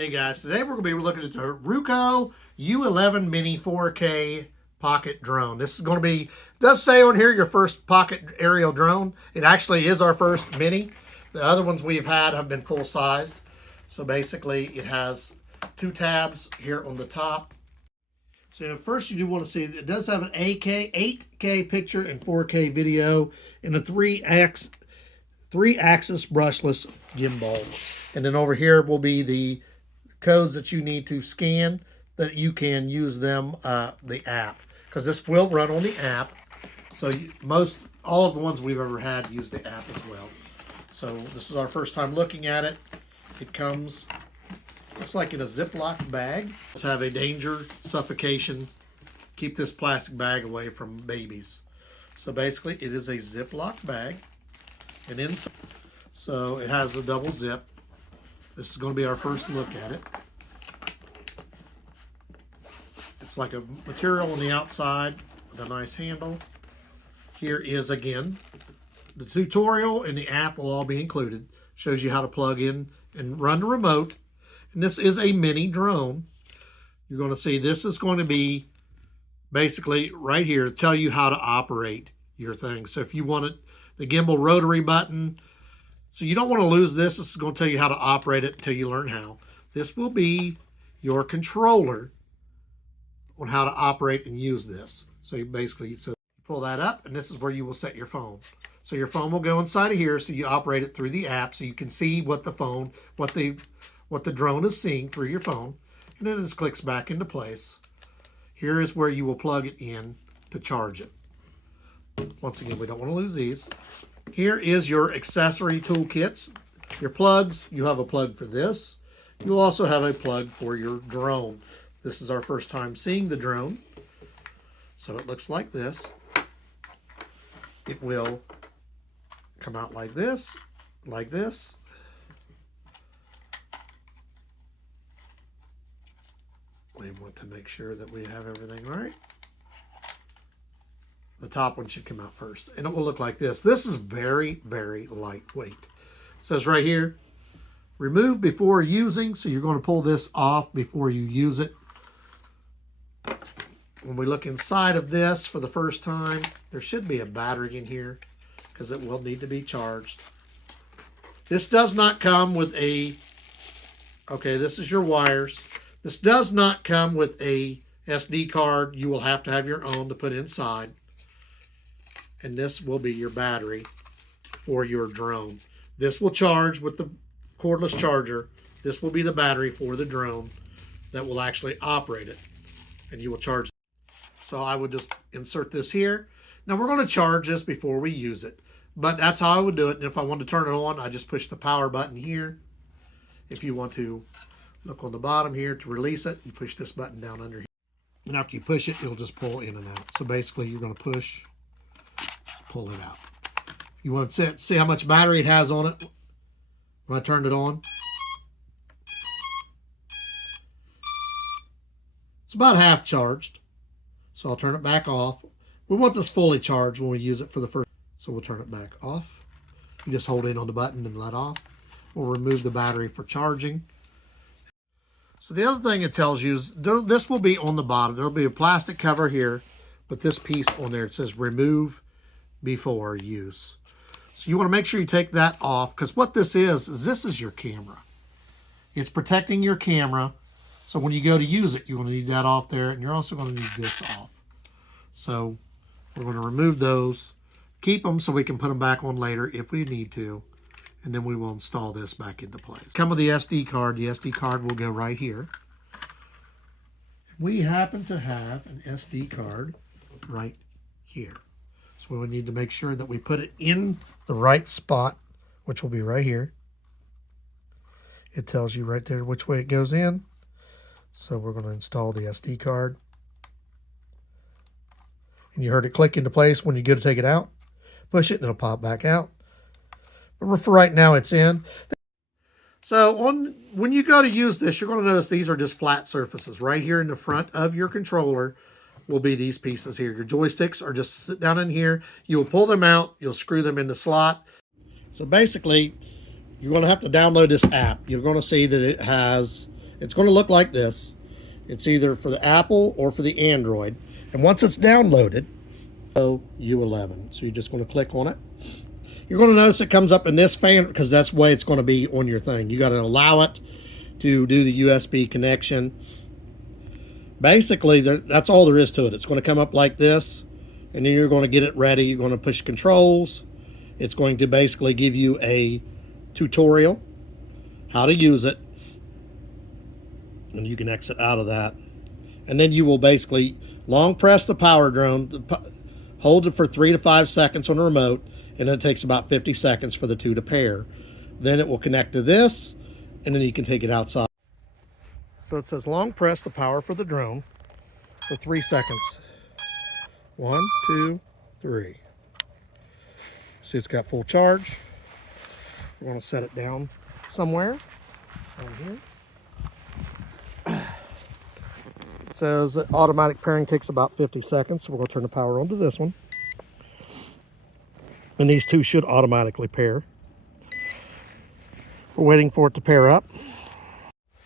Hey guys, today we're going to be looking at the Ruko U11MINI 4K pocket drone. This is going to be, it does say on here your first pocket aerial drone. It actually is our first mini. The other ones we've had have been full sized. So basically it has two tabs here on the top. So first you do want to see, it does have an 8K picture and 4K video and a three-axis brushless gimbal. And then over here will be the codes that you need to scan that you can use them, the app, because this will run on the app. So all of the ones we've ever had use the app as well. So this is our first time looking at it. It comes, looks like in a Ziploc bag. Let's have a danger, suffocation. Keep this plastic bag away from babies. So basically it is a Ziploc bag. And inside, so it has a double zip. This is going to be our first look at it. It's like a material on the outside with a nice handle. Here is, again, the tutorial and the app will all be included. Shows you how to plug in and run the remote. And this is a mini drone. You're going to see this is going to be basically right here to tell you how to operate your thing. So if you want it, the gimbal rotary button, so you don't want to lose this. This is going to tell you how to operate it until you learn how. This will be your controller on how to operate and use this. So you basically, so you pull that up, and this is where you will set your phone. So your phone will go inside of here, so you operate it through the app, so you can see what the phone, what the drone is seeing through your phone, and then it just clicks back into place. Here is where you will plug it in to charge it. Once again, we don't want to lose these. Here is your accessory toolkits. Your plugs, you have a plug for this. You'll also have a plug for your drone. This is our first time seeing the drone. So it looks like this. It will come out like this, like this. We want to make sure that we have everything right. The top one should come out first, and it will look like this. This is very, very lightweight. It says right here, remove before using, so you're going to pull this off before you use it. When we look inside of this for the first time, there should be a battery in here because it will need to be charged. This does not come with a, okay, this is your wires. This does not come with a SD card. You will have to have your own to put inside. And this will be your battery for your drone. This will charge with the cordless charger. This will be the battery for the drone that will actually operate it. And you will charge. So I would just insert this here. Now we're going to charge this before we use it. But that's how I would do it. And if I want to turn it on, I just push the power button here. If you want to look on the bottom here to release it, you push this button down under here. And after you push it, it'll just pull in and out. So basically you're going to push, pull it out. You want to see how much battery it has on it when I turned it on. It's about half charged. So I'll turn it back off. We want this fully charged when we use it for the first. So we'll turn it back off. You just hold in on the button and let off. We'll remove the battery for charging. So the other thing it tells you is this will be on the bottom. There'll be a plastic cover here, but this piece on there, it says remove before use. So you want to make sure you take that off, because what this is this is your camera. It's protecting your camera. So when you go to use it, you're going to need that off there, and you're also going to need this off. So we're going to remove those, keep them so we can put them back on later if we need to, and then we will install this back into place. Come with the SD card. The SD card will go right here. We happen to have an SD card right here. So we would need to make sure that we put it in the right spot, which will be right here. It tells you right there which way it goes in. So we're going to install the SD card. And you heard it click into place when you go to take it out. Push it and it'll pop back out. But for right now, it's in. So when you go to use this, you're going to notice these are just flat surfaces. Right here in the front of your controller will be these pieces here. Your joysticks are just sit down in here. You will pull them out. You'll screw them in the slot. So basically, you're going to have to download this app. You're going to see that it has It's going to look like this. It's either for the Apple or for the Android. And once it's downloaded, Ruko U11. So you're just going to click on it. You're going to notice it comes up in this fan because that's the way it's going to be on your thing. You got to allow it to do the USB connection. Basically, that's all there is to it. It's going to come up like this, and then you're going to get it ready. You're going to push controls. It's going to basically give you a tutorial how to use it, and you can exit out of that. And then you will basically long press the power drone, hold it for 3 to 5 seconds on the remote, and then it takes about 50 seconds for the two to pair. Then it will connect to this, and then you can take it outside. So it says long press the power for the drone for 3 seconds. 1, 2, 3. See, it's got full charge. We're going to set it down somewhere. Down here. It says that automatic pairing takes about 50 seconds. So we're going to turn the power on to this one. And these two should automatically pair. We're waiting for it to pair up.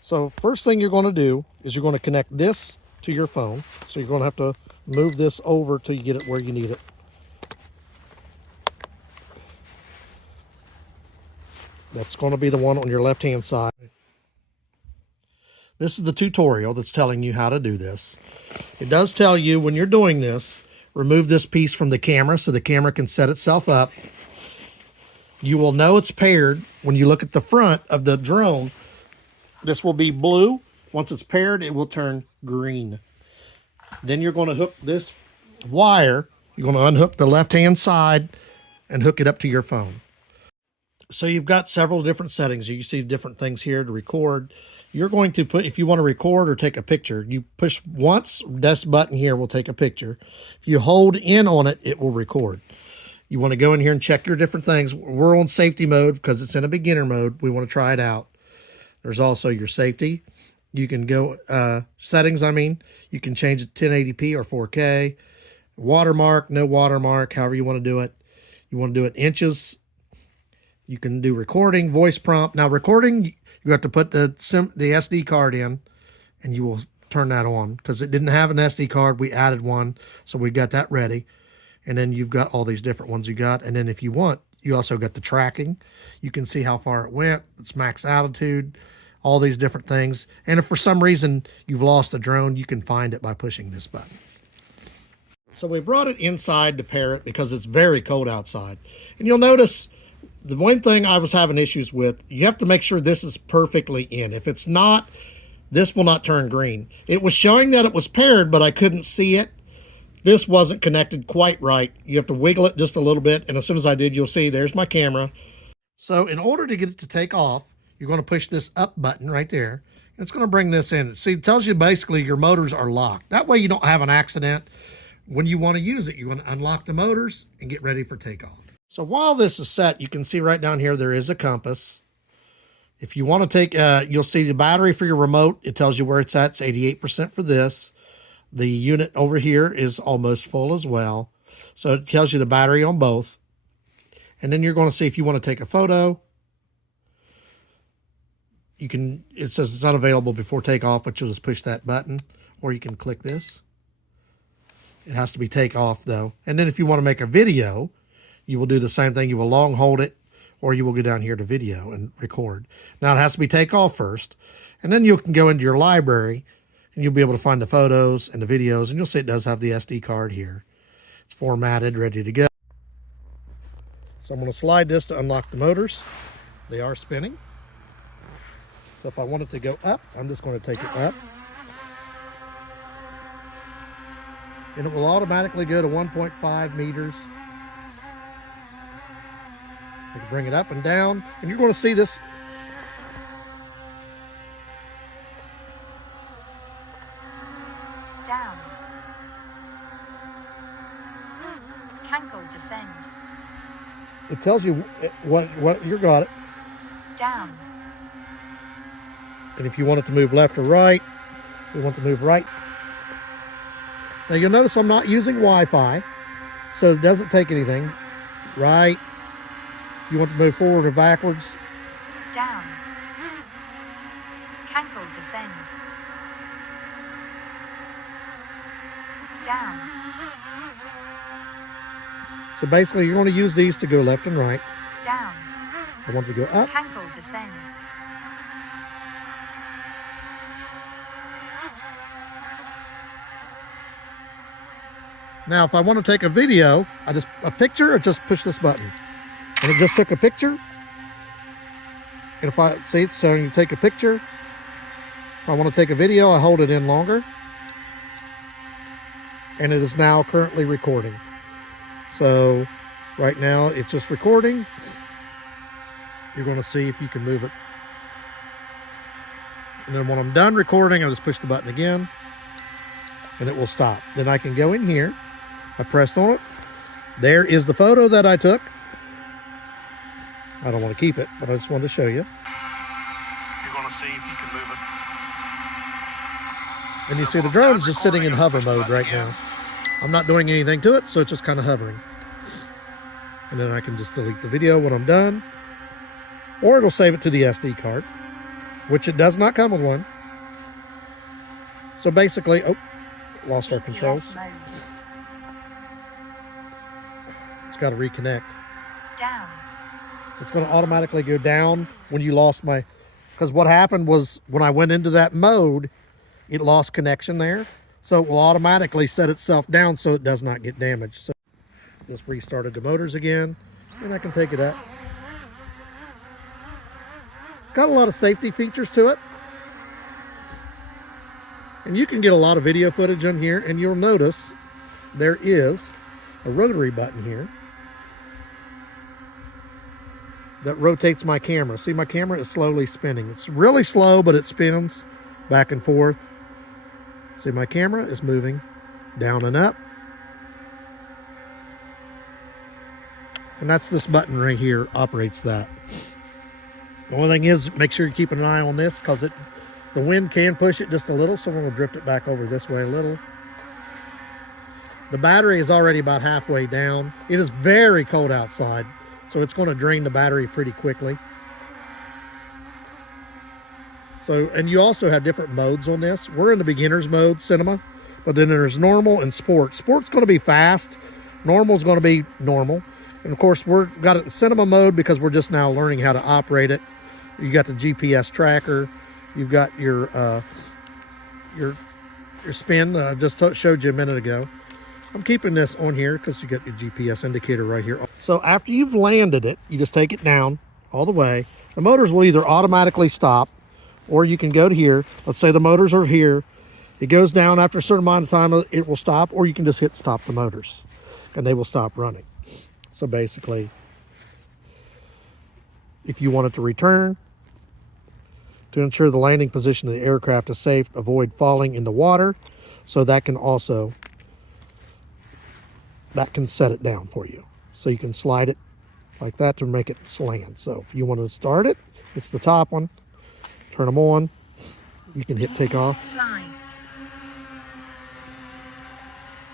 So first thing you're going to do is you're going to connect this to your phone. So you're going to have to move this over till you get it where you need it. That's going to be the one on your left hand side. This is the tutorial that's telling you how to do this. It does tell you when you're doing this, remove this piece from the camera so the camera can set itself up. You will know it's paired when you look at the front of the drone. This will be blue. Once it's paired, it will turn green. Then you're going to hook this wire. You're going to unhook the left-hand side and hook it up to your phone. So you've got several different settings. You see different things here to record. You're going to put, if you want to record or take a picture, you push once, this button here will take a picture. If you hold in on it, it will record. You want to go in here and check your different things. We're on safety mode because it's in a beginner mode. We want to try it out. There's also your safety. You can go, settings, you can change it to 1080p or 4K. Watermark, no watermark, however you want to do it. You want to do it inches. You can do recording, voice prompt. Now recording, you have to put the SD card in, and you will turn that on because it didn't have an SD card. We added one, so we got that ready. And then you've got all these different ones you got. And then if you want, you also got the tracking. You can see how far it went. It's max altitude, all these different things. And if for some reason you've lost the drone, you can find it by pushing this button. So we brought it inside to pair it because it's very cold outside. And you'll notice the one thing I was having issues with, you have to make sure this is perfectly in. If it's not, this will not turn green. It was showing that it was paired, but I couldn't see it. This wasn't connected quite right. You have to wiggle it just a little bit, and as soon as I did, you'll see there's my camera. So in order to get it to take off, you're going to push this up button right there. And it's going to bring this in. See, it tells you basically your motors are locked. That way you don't have an accident. When you want to use it, you're going to unlock the motors and get ready for takeoff. So while this is set, you can see right down here, there is a compass. If you want to take, you'll see the battery for your remote. It tells you where it's at. It's 88% for this. The unit over here is almost full as well. So it tells you the battery on both. And then you're going to see if you want to take a photo. You can, it says it's unavailable before takeoff, but you'll just push that button, or you can click this. It has to be takeoff though. And then if you want to make a video, you will do the same thing. You will long hold it, or you will go down here to video and record. Now it has to be takeoff first, and then you can go into your library and you'll be able to find the photos and the videos, and you'll see it does have the SD card here. It's formatted, ready to go. So I'm going to slide this to unlock the motors. They are spinning. So if I want it to go up, I'm just going to take it up. And it will automatically go to 1.5 meters. You can bring it up and down, and you're going to see this. Down. Can go descend. It tells you what you got it. Down. And if you want it to move left or right, we want to move right. Now you'll notice I'm not using Wi-Fi, so it doesn't take anything. Right. You want to move forward or backwards? Down. Cankle descend. Down. So basically you're going to use these to go left and right. Down. I want to go up. Cankle descend. Now if I want to take a video, I just push this button. And it just took a picture. And if I see it, so you take a picture. If I want to take a video, I hold it in longer. And it is now currently recording. So right now it's just recording. You're going to see if you can move it. And then when I'm done recording, I just push the button again and it will stop. Then I can go in here. I press on it. There is the photo that I took. I don't want to keep it, but I just wanted to show you. You're going to see if you can move it. And you see the drone is just sitting in hover mode right now. I'm not doing anything to it, so it's just kind of hovering. And then I can just delete the video when I'm done. Or it'll save it to the SD card, which it does not come with one. So basically, lost our controls. GPS mode. It's got to reconnect. Down. It's going to automatically go down when you lost my... Because what happened was when I went into that mode, it lost connection there. So it will automatically set itself down so it does not get damaged. So just restarted the motors again, and I can take it up. It's got a lot of safety features to it. And you can get a lot of video footage on here, and you'll notice there is a rotary button here that rotates my camera. See, my camera is slowly spinning. It's really slow, but it spins back and forth. See, my camera is moving down and up. And that's this button right here, operates that. The only thing is, make sure you keep an eye on this because the wind can push it just a little, so I'm going to drift it back over this way a little. The battery is already about halfway down. It is very cold outside, so it's going to drain the battery pretty quickly. So, and you also have different modes on this. We're in the beginner's mode, cinema, but then there's normal and sport. Sport's going to be fast. Normal is going to be normal. And of course, we've got it in cinema mode because we're just now learning how to operate it. You got the GPS tracker. You've got your spin. I just showed you a minute ago. I'm keeping this on here because you got your GPS indicator right here. So after you've landed it, you just take it down all the way. The motors will either automatically stop, or you can go to here. Let's say the motors are here. It goes down after a certain amount of time, it will stop, or you can just hit stop the motors and they will stop running. So basically, if you want it to return, to ensure the landing position of the aircraft is safe, avoid falling into water. So that can also, that can set it down for you. So you can slide it like that to make it land. So if you want to start it, it's the top one. Turn them on. You can hit takeoff. Fly.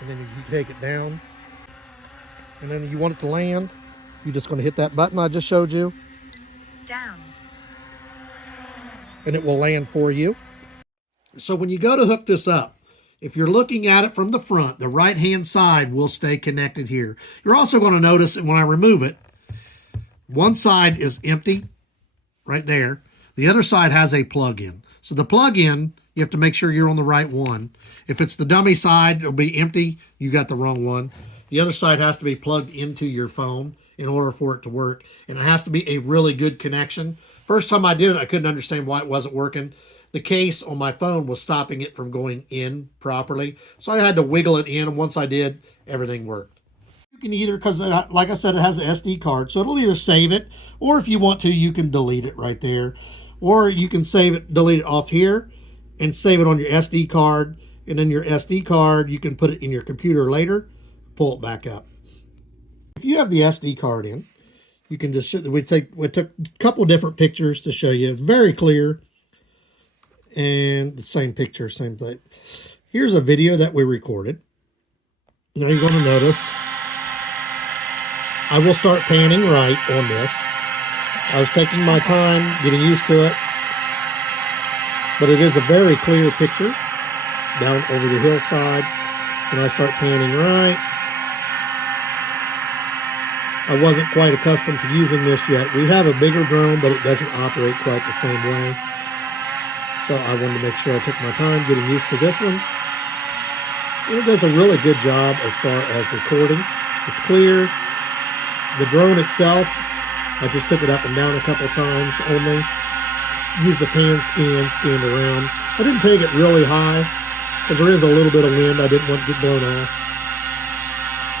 And then you take it down. And then you want it to land. You're just going to hit that button I just showed you. Down. And it will land for you. So when you go to hook this up, if you're looking at it from the front, the right-hand side will stay connected here. You're also going to notice that when I remove it, one side is empty right there. The other side has a plug-in. So the plug-in, you have to make sure you're on the right one. If it's the dummy side, it'll be empty. You got the wrong one. The other side has to be plugged into your phone in order for it to work. And it has to be a really good connection. First time I did it, I couldn't understand why it wasn't working. The case on my phone was stopping it from going in properly. So I had to wiggle it in, and once I did, everything worked. You can either, because like I said, it has an SD card, so it'll either save it, or if you want to, you can delete it right there. Or you can save it, delete it off here, and save it on your SD card. And then your SD card, you can put it in your computer later, pull it back up. If you have the SD card in, you can just, we took a couple different pictures to show you. It's very clear. And the same picture, same thing. Here's a video that we recorded. Now you're going to notice I will start panning right on this. I was taking my time, getting used to it. But it is a very clear picture down over the hillside. When I start panning right, I wasn't quite accustomed to using this yet. We have a bigger drone, but it doesn't operate quite the same way. So I wanted to make sure I took my time getting used to this one. And it does a really good job as far as recording. It's clear. The drone itself, I just took it up and down a couple times only. Used the pan scan around. I didn't take it really high because there is a little bit of wind. I didn't want to get blown off.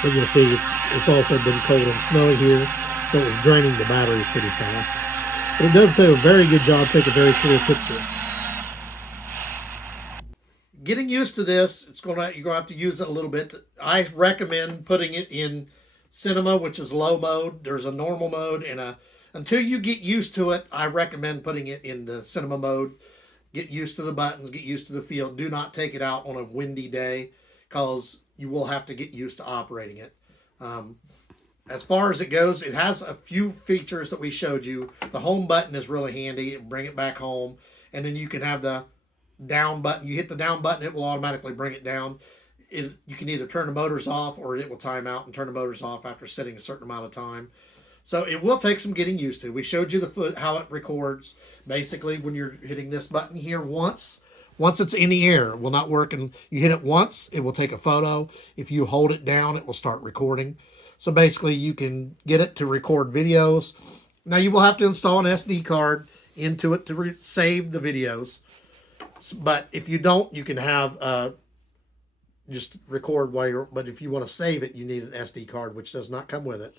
But you'll see it's also been cold and snowy here, so it was draining the battery pretty fast. But it does do a very good job, take a very clear picture. Getting used to this, you're gonna have to use it a little bit. I recommend putting it in cinema, which is low mode. There's a normal mode and until you get used to it, I recommend putting it in the cinema mode. Get used to the buttons, get used to the feel. Do not take it out on a windy day because you will have to get used to operating it. As far as it goes, it has a few features that we showed you. The home button is really handy. Bring it back home. And then you can have the down button. You hit the down button, it will automatically bring it down. You can either turn the motors off or it will time out and turn the motors off after setting a certain amount of time. So it will take some getting used to. We showed you how it records. Basically, when you're hitting this button here once it's in the air, it will not work. And you hit it once, it will take a photo. If you hold it down, it will start recording. So basically, you can get it to record videos. Now, you will have to install an SD card into it to save the videos. But if you don't, you can have just record while you're, but if you want to save it, you need an SD card, which does not come with it.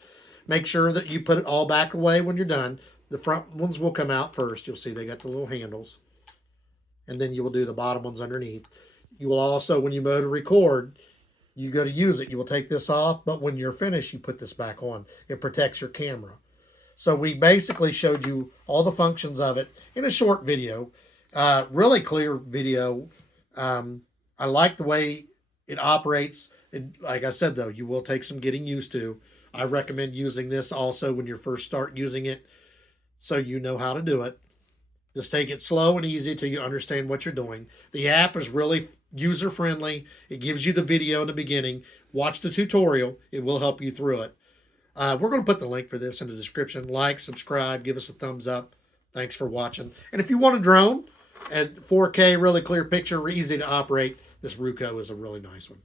Make sure that you put it all back away when you're done. The front ones will come out first. You'll see they got the little handles. And then you will do the bottom ones underneath. You will also, when you go to record, you go to use it, you will take this off, but when you're finished, you put this back on. It protects your camera. So we basically showed you all the functions of it in a short video. Really clear video. I like the way it operates. Like I said, though, you will take some getting used to. I recommend using this also when you first start using it so you know how to do it. Just take it slow and easy till you understand what you're doing. The app is really user-friendly. It gives you the video in the beginning. Watch the tutorial. It will help you through it. We're going to put the link for this in the description. Like, subscribe, give us a thumbs up. Thanks for watching. And if you want a drone at 4K, really clear picture, easy to operate, this Ruko is a really nice one.